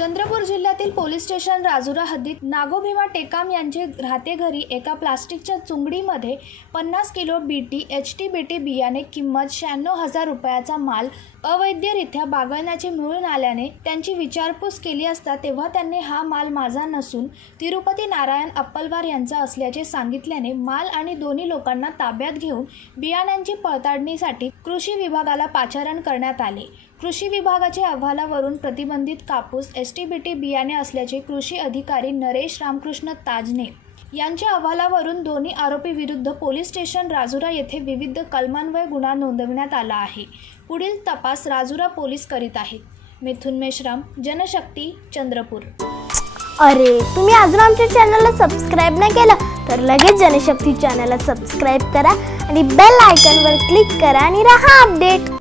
चंद्रपूर जिल्ह्यातील police station Rajura हद्दीत नागोभीमा टेकाम यांचे राहते घरी एका प्लास्टिकच्या चुंगडीमध्ये पन्नास kilo B T H T B T बियाणे किंमत शहाण्णव हजार रुपयाचा माल अवैधरित्या बागळण्याचे मिळून आल्याने त्यांची विचारपूस केली असता तेव्हा त्यांनी हा माल माझा नसून तिरुपती नारायण अप्पलवार यांचा असल्याचे सांगितल्याने माल आणि दोन्ही लोकांना ताब्यात घेऊन बियाण्यांची पडताळणीसाठी कृषी विभागाला पाचारण करण्यात आले. कृषी विभागाच्या अहवालावरून प्रतिबंधित कापूस एस टी बी टी बियाणे असल्याचे कृषी अधिकारी नरेश रामकृष्ण ताजने यांच्या अहवालावरून दोन्ही आरोपी विरुद्ध पोलीस स्टेशन राजुरा येथे विविध कलमान्वय गुन्हा नोंदवण्यात आला आहे. पुढील तपास राजुरा पोलीस करीत आहेत. मिथुन मेश्राम जनशक्ती चंद्रपूर. अरे तुम्ही अजून आमच्या चॅनलला सबस्क्राईब नाही केलं तर लगेच जनशक्ती चॅनलला सबस्क्राईब करा आणि बेल आयकॉनवर क्लिक करा आणि राहा अपडेट